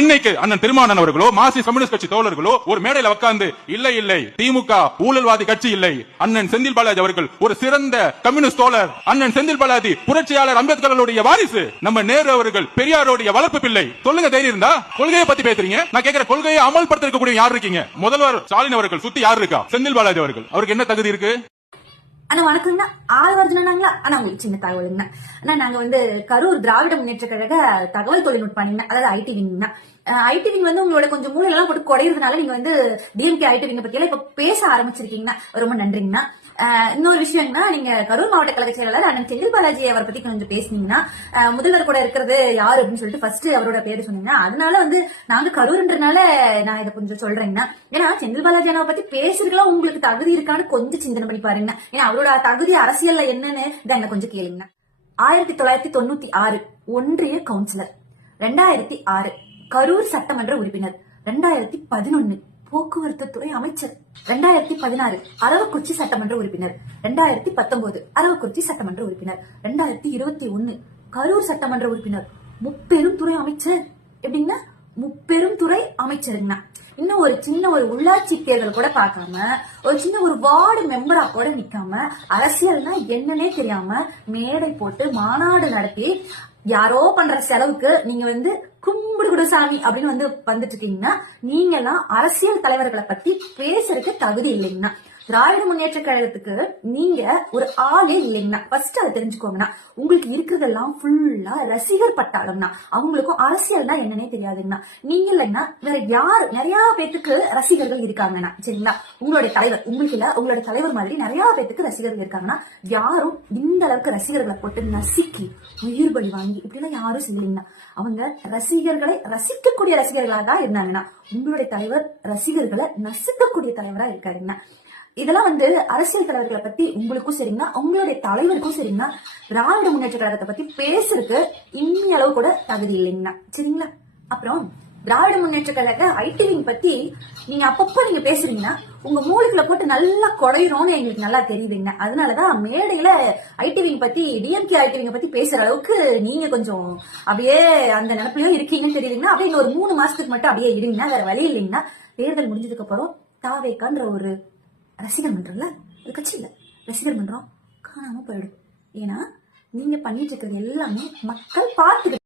இன்னைக்கு அண்ணன் திருமாவளவன் அவர்களோ மார்க்சிஸ்ட் கம்யூனிஸ்ட் கட்சி தோழர்களோ ஒரு மேடையில உட்கார்ந்து இல்லை திமுக ஊழல்வாதி கட்சி இல்லை, அண்ணன் செந்தில் பாலாஜி அவர்கள் ஒரு சிறந்த கம்யூனிஸ்ட் தோழர், அண்ணன் செந்தில் பாலாஜி புரட்சியாளர் அம்பேத்கருடைய வாரிசு, நம்ம நேரு அவர்கள் பெரியாருடைய வளர்ப்பு பிள்ளை. சொல்லுங்க தைரியம் இருந்தா. கொள்கையை பத்தி பேசுறீங்க. நான் கேக்குற கொள்கையை அமல்படுத்தக்கூடிய யார் இருக்கீங்க? முதல்வர் ஸ்டாலின் அவர்கள் சுத்தி யார் இருக்கா? செந்தில் பாலாஜி அவர்கள். அவருக்கு என்ன தகுதி இருக்கு? ஆனா வணக்கம்னா ஆழ்வார்ஜுனாங்களா. ஆனா உங்களுக்கு சின்ன தகவலுங்கண்ணா. ஆனா நாங்க கரூர் திராவிட முன்னேற்ற கழக தகவல் தொழில்நுட்பம், அதாவது ஐடி விங்னா. ஐடி விங் உங்களோட கொஞ்சம் மூளை எல்லாம் போட்டு குறையிறதுனால நீங்க டிஎம்கே ஐடி விங்க பத்தி எல்லாம் இப்ப பேச ஆரம்பிச்சிருக்கீங்கன்னா ரொம்ப நன்றிங்கண்ணா. இன்னொரு விஷயம்னா, நீங்க கரூர் மாவட்ட கழக செயலாளர் அண்ணன் செந்தில் பாலாஜி அவரை பத்தி கொஞ்சம் பேசுனீங்கன்னா, முதல்வர் கூட இருக்கிறது யாரு அப்படின்னு சொல்லிட்டு ஃபர்ஸ்ட் அவரோட பேரு சொன்னீங்கன்னா, அதனால நாங்க கரூர்ன்றனால நான் இதை கொஞ்சம் சொல்றேங்கன்னா, ஏன்னா செந்தில் பாலாஜி அண்ணாவை பத்தி பேசுறதுலாம் உங்களுக்கு தகுதி இருக்கான்னு கொஞ்சம் சிந்தனை பண்ணி பாருங்க. ஏன்னா அவரோட தகுதி அரசியல்ல என்னன்னு இதை என்ன கொஞ்சம் கேளுங்க. 1996 ஒன்றிய கவுன்சிலர், 2006 கரூர் சட்டமன்ற உறுப்பினர், 2011 போக்குவரத்து துறை அமைச்சர், 2016 அரவக்குறிச்சி சட்டமன்ற உறுப்பினர், 2019 அரவக்குறிச்சி சட்டமன்ற உறுப்பினர், 2021 கரூர் சட்டமன்ற உறுப்பினர், முப்பெரும் துறை அமைச்சர். எப்படின்னா முப்பெரும் துறை அமைச்சருங்கண்ணா. இன்னும் ஒரு சின்ன ஒரு உள்ளாட்சி தேர்தல் கூட பார்க்காம, ஒரு சின்ன ஒரு வார்டு மெம்பரா கூட நிக்காம, அரசியல்னா என்னன்னே தெரியாம மேடை போட்டு மாநாடு நடத்தி யாரோ பண்ற செலவுக்கு நீங்க கும்பிடு சாமி அப்படின்னு வந்துட்டு இருக்கீங்கன்னா, நீங்க எல்லாம் அரசியல் தலைவர்களை பத்தி பேசுறதுக்கு தகுதி இல்லைங்கன்னா, திராவிட முன்னேற்ற கழகத்துக்கு நீங்க ஒரு ஆளே இல்லைங்கன்னா ஃபர்ஸ்ட் அதை தெரிஞ்சுக்கோங்கன்னா. உங்களுக்கு இருக்கிறதெல்லாம் ஃபுல்லா ரசிகர் பட்டாளம்னா, அவங்களுக்கும் அரசியல்னா என்னன்னே தெரியாதுங்கன்னா. நீங்க இல்லைன்னா வேற யாரு? நிறைய பேத்துக்கு ரசிகர்கள் இருக்காங்கன்னா, சரிங்களா? உங்களுடைய தலைவர், உங்களுக்கு இல்ல, உங்களோட தலைவர் மாதிரி நிறைய பேத்துக்கு ரசிகர்கள் இருக்காங்கன்னா, யாரும் இந்த அளவுக்கு ரசிகர்களை போட்டு நசுக்கி உயிர் பலி வாங்கி இப்படி எல்லாம் யாரும் செய்யலீங்கன்னா, அவங்க ரசிகர்களை ரசிக்கக்கூடிய ரசிகர்களாக தான் இருந்தாங்கன்னா, உங்களுடைய தலைவர் ரசிகர்களை நசுக்கக்கூடிய தலைவரா இருக்காருங்கன்னா. இதெல்லாம் அரசியல் தலைவர்களை பத்தி உங்களுக்கும் சரிங்களா, உங்களுடைய தலைவருக்கும் சரிங்களா, திராவிட முன்னேற்ற கழகத்தை பத்தி பேசுறதுக்கு இன்னி அளவு கூட தகுதி இல்லைங்கண்ணா, சரிங்களா? அப்புறம் திராவிட முன்னேற்ற கழக ஐடி விங் பத்தி நீங்க அப்பப்ப நீங்க பேசுறீங்கன்னா, உங்க மூளைக்குள்ள போட்டு நல்லா குறையிறோம்னு எங்களுக்கு நல்லா தெரியுதுங்க. அதனாலதான் மேடையில ஐடி விங் பத்தி, டிஎம்கே ஐடி விங்க பத்தி பேசுற அளவுக்கு நீங்க கொஞ்சம் அப்படியே அந்த நினைப்புலயும் இருக்கீங்கன்னு தெரியுதுங்கன்னா, அப்படியே ஒரு 3 மாசத்துக்கு மட்டும் அப்படியே இருங்கன்னா, வேற வழி இல்லைங்கன்னா, தேர்தல் முடிஞ்சதுக்கு அப்புறம் தாவேக்கான்ற ஒரு ரசிகர் மன்றம்ல, அது கட்சி இல்ல, ரசிகர் மன்றம் காணாம போயிடும். ஏன்னா நீங்க பண்ணிட்டு இருக்கிறது எல்லாமே மக்கள் பார்த்து